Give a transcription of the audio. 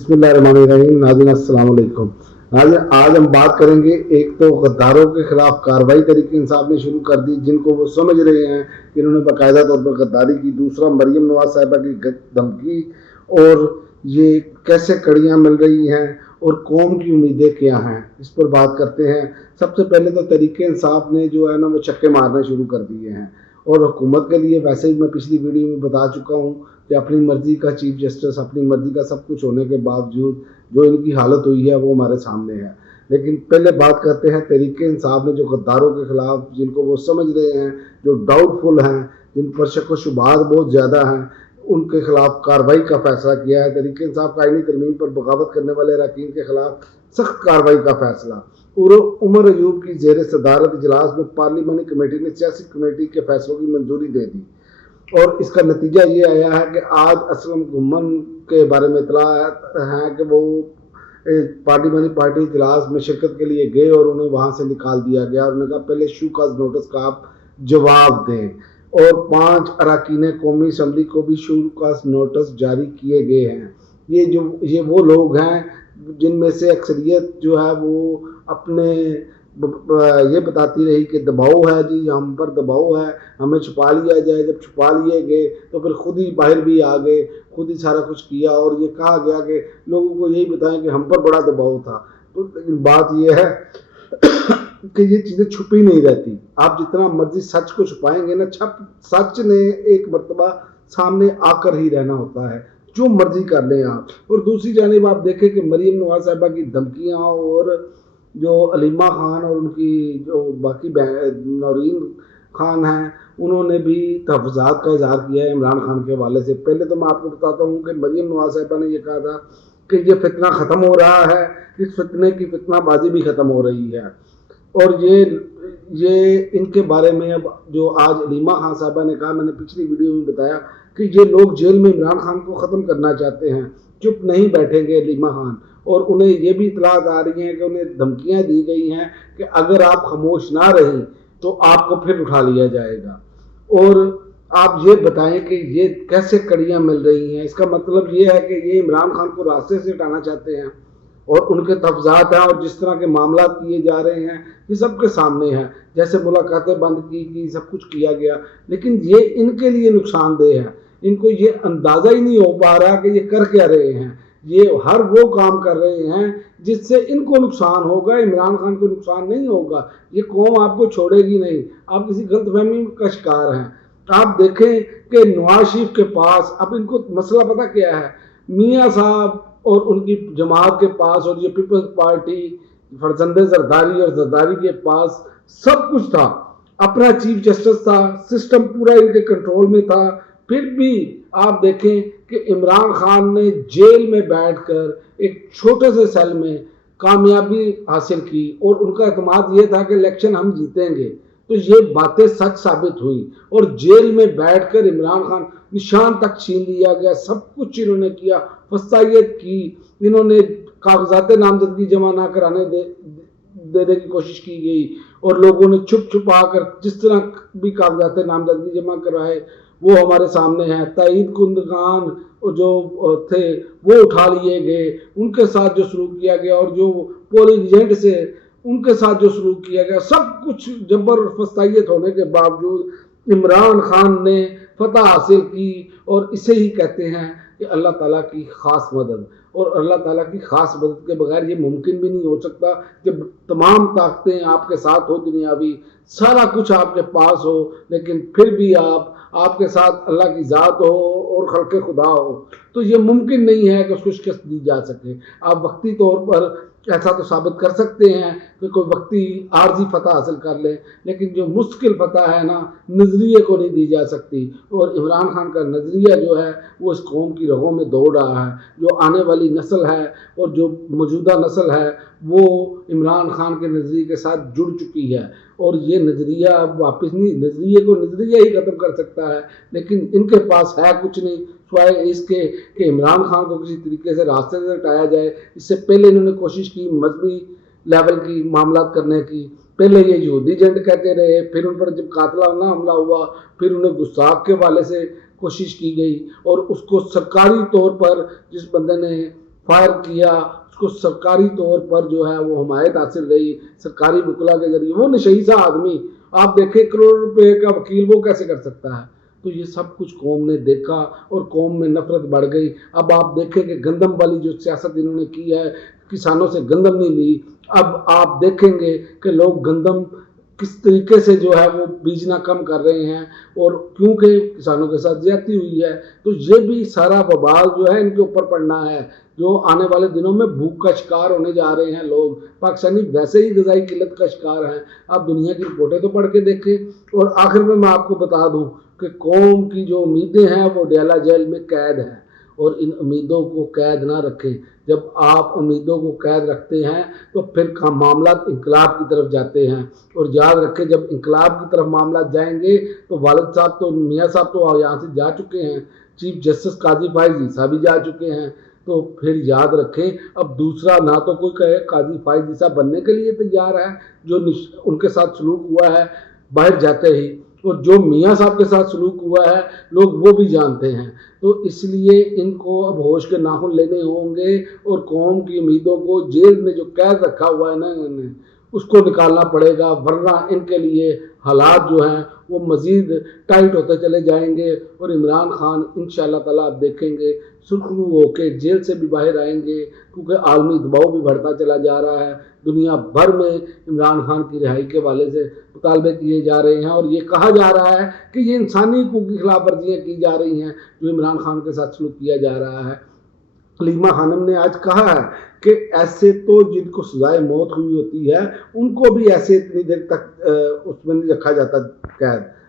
बिस्मिल्लाहिर्रहमानिर्रहीम। नाज़रीन अस्सलाम वालेकुम। नाज़रीन आज हम बात करेंगे, एक तो गद्दारों के खिलाफ कार्रवाई तहरीक इंसाफ ने शुरू कर दी, जिनको वो समझ रहे हैं कि इन्होंने बाकायदा तौर पर गद्दारी की। दूसरा, मरियम नवाज साहिबा की धमकी और ये कैसे कड़ियाँ मिल रही हैं और कौम की उम्मीदें क्या हैं, इस पर बात करते हैं। सबसे पहले तो तहरीक इंसाफ ने जो है ना वो छक्के मारने शुरू कर दिए हैं, और हुकूमत के लिए वैसे ही मैं पिछली वीडियो में बता चुका हूँ कि अपनी मर्जी का चीफ जस्टिस, अपनी मर्जी का सब कुछ होने के बावजूद जो इनकी हालत हुई है वो हमारे सामने है। लेकिन पहले बात करते हैं तहरीक इंसाफ ने जो गद्दारों के खिलाफ, जिनको वो समझ रहे हैं, जो डाउटफुल हैं, जिन पर शक व शुबहात बहुत ज़्यादा हैं, उनके खिलाफ कार्रवाई का फैसला किया है। तहरीक इंसाफ का आईनी तरमीम पर बगावत करने वाले अरकान के खिलाफ सख्त कार्रवाई का फैसला। और उमर अयूब की जेर सदारत इजलास में पार्लिमानी कमेटी ने सियासी कमेटी के फैसलों की मंजूरी दे दी, और इसका नतीजा ये आया है कि आज असलम घुम्मन के बारे में इतला है कि वो पार्लिमानी पार्टी इजलास में शिरकत के लिए गए और उन्हें वहाँ से निकाल दिया गया, और उन्होंने कहा पहले शूकाज नोटिस का आप जवाब दें। और 5 अरकान कौमी असम्बली को भी शूकाज नोटिस जारी किए गए हैं। ये वो लोग हैं जिनमें से अक्सरियत जो है वो अपने ये बताती रही कि दबाव है जी, हम पर दबाव है, हमें छुपा लिया जाए। जब छुपा लिए गए तो फिर खुद ही बाहर भी आ गए, खुद ही सारा कुछ किया, और ये कहा गया कि लोगों को यही बताएं कि हम पर बड़ा दबाव था। तो लेकिन बात ये है कि ये चीज़ें छुपी नहीं रहती। आप जितना मर्जी सच को छुपाएंगे ना, सच ने एक मरतबा सामने आकर ही रहना होता है, जो मर्जी कर लें आप। और दूसरी जानिब आप देखें कि मरियम नवाज साहिबा की धमकियाँ, और जो अलीमा खान और उनकी जो बाकी नौरीन खान हैं, उन्होंने भी तहफ़्फ़ुज़ात का इजहार किया है इमरान खान के हवाले से। पहले तो मैं आपको बताता हूँ कि मरियम नवाज साहिबा ने यह कहा था कि ये फितना ख़त्म हो रहा है, इस फितने की फितनाबाजी भी ख़त्म हो रही है। और ये इनके बारे में अब जो आज अलीमा खान साहिबा ने कहा, मैंने पिछली वीडियो में बताया कि ये लोग जेल में इमरान खान को ख़त्म करना चाहते हैं। चुप नहीं बैठेंगे अलीमा खान, और उन्हें ये भी इतलात आ रही हैं कि उन्हें धमकियां दी गई हैं कि अगर आप खामोश ना रहीं तो आपको फिर उठा लिया जाएगा। और आप ये बताएं कि ये कैसे कड़ियां मिल रही हैं। इसका मतलब ये है कि ये इमरान खान को रास्ते से हटाना चाहते हैं, और उनके तहफ़्फ़ुज़ात हैं, और जिस तरह के मामला किए जा रहे हैं ये सबके सामने हैं। जैसे मुलाकातें बंद की, सब कुछ किया गया, लेकिन ये इनके लिए नुकसानदेह है। इनको ये अंदाज़ा ही नहीं हो पा रहा कि ये कर क्या रहे हैं। ये हर वो काम कर रहे हैं जिससे इनको नुकसान होगा, इमरान खान को नुकसान नहीं होगा। ये कौम आपको छोड़ेगी नहीं। आप किसी गलतफहमी का शिकार हैं। आप देखें कि नवाज शरीफ के पास अब इनको मसला पता क्या है, मियाँ साहब और उनकी जमात के पास, और ये पीपल्स पार्टी फरजंदे जरदारी और जरदारी के पास सब कुछ था। अपना चीफ जस्टिस था, सिस्टम पूरा इनके कंट्रोल में था। फिर भी आप देखें कि इमरान खान ने जेल में बैठकर एक छोटे से सेल में कामयाबी हासिल की, और उनका एतमाद ये था कि इलेक्शन हम जीतेंगे। तो ये बातें सच साबित हुई, और जेल में बैठकर इमरान खान निशान तक छीन लिया गया। सब कुछ इन्होंने किया, फसाइयत की, इन्होंने कागजात नामजदगी जमा ना कराने देने की कोशिश की गई, और लोगों ने छुप छुपा कर जिस तरह भी कागजात नामजदगी जमा कराए वो हमारे सामने हैं। तईद कुंदगान जो थे वो उठा लिए गए, उनके साथ जो सलूक किया गया, और जो पोलिंग एजेंट से उनके साथ जो सलूक किया गया, सब कुछ जबर और फसाइयत होने के बावजूद इमरान खान ने फतह हासिल की। और इसे ही कहते हैं कि अल्लाह ताला की ख़ास मदद, और अल्लाह ताला की ख़ास मदद के बगैर ये मुमकिन भी नहीं हो सकता कि तमाम ताकतें आपके साथ हो, दुनियावी सारा कुछ आपके पास हो, लेकिन फिर भी आपके साथ अल्लाह की ज़ात हो और खल्क़े खुदा हो, तो ये मुमकिन नहीं है कि उसको शिकस्त दी जा सके। आप वक्ती तौर पर ऐसा तो साबित कर सकते हैं कि कोई वक्ती आर्जी फतह हासिल कर ले, लेकिन जो मुश्किल फतह है ना, नज़रिए को नहीं दी जा सकती। और इमरान खान का नज़रिया जो है वो इस कौम की रगों में दौड़ रहा है। जो आने वाली नस्ल है और जो मौजूदा नस्ल है वो इमरान खान के नज़रिए के साथ जुड़ चुकी है, और ये नज़रिया अब वापस नहीं, नज़रिए को नज़रिया ही ख़त्म कर सकता है। लेकिन इनके पास है कुछ नहीं सिवाय इसके कि इमरान खान को किसी तरीके से रास्ते से हटाया जाए। इससे पहले इन्होंने कोशिश की मजहबी लेवल की मामला करने की। पहले ये यहूदी एजेंट कहते रहे, फिर उन पर जब कातिलाना हमला हुआ फिर उन्हें गुस्ताख के हवाले से कोशिश की गई, और उसको सरकारी तौर पर जिस बंदे ने फायर किया, उसको सरकारी तौर पर जो है वो हमायत हासिल रही सरकारी वकला के जरिए। वो नशई सा आदमी आप देखें करोड़ रुपए का वकील वो कैसे कर सकता है? तो ये सब कुछ कौम ने देखा और कौम में नफरत बढ़ गई। अब आप देखें कि गंदम वाली जो सियासत इन्होंने की है, किसानों से गंदम नहीं ली। अब आप देखेंगे कि लोग गंदम किस तरीके से जो है वो बीजना कम कर रहे हैं, और क्योंकि किसानों के साथ ज्यादती हुई है। तो ये भी सारा वबाल जो है इनके ऊपर पड़ना है, जो आने वाले दिनों में भूख का शिकार होने जा रहे हैं लोग। पाकिस्तानी वैसे ही ग़िज़ाई किल्लत का शिकार हैं। आप दुनिया की रिपोर्टें तो पढ़ के देखें। और आखिर में मैं आपको बता दूं कि कौम की जो उम्मीदें हैं वो डेला जेल में कैद हैं, और इन उम्मीदों को कैद ना रखें। जब आप उम्मीदों को कैद रखते हैं तो फिर मामला इंकलाब की तरफ जाते हैं। और याद रखें, जब इंकलाब की तरफ मामला जाएंगे तो वालिद साहब तो मियाँ साहब तो यहाँ से जा चुके हैं, चीफ जस्टिस काजी फाइज ईसा भी जा चुके हैं। तो फिर याद रखें, अब दूसरा ना तो कोई कहे काजी फाइज ईसा बनने के लिए तैयार है, जो उनके साथ सलूक हुआ है बाहर जाते ही, और जो मियाँ साहब के साथ सलूक हुआ है लोग वो भी जानते हैं। तो इसलिए इनको अब होश के नाखून लेने होंगे, और कौम की उम्मीदों को जेल में जो कैद रखा हुआ है ना इन्होंने, उसको निकालना पड़ेगा, वरना इनके लिए हालात जो हैं वो मज़ीद टाइट होते चले जाएंगे। और इमरान खान इंशाअल्लाह ताला आप देखेंगे सुरखरू होकर जेल से भी बाहर आएंगे, क्योंकि आलमी दबाव भी बढ़ता चला जा रहा है। दुनिया भर में इमरान खान की रिहाई के हवाले से मुतालबे किए जा रहे हैं, और ये कहा जा रहा है कि ये इंसानी हकूक़ की खिलाफ वर्जियाँ की जा रही हैं जो इमरान खान के साथ सलूक किया जा रहा है। हलीमा खानम ने आज कहा है कि ऐसे तो जिनको सजाए मौत हुई होती है उनको भी ऐसे इतनी देर तक उसमें नहीं रखा जाता कैद।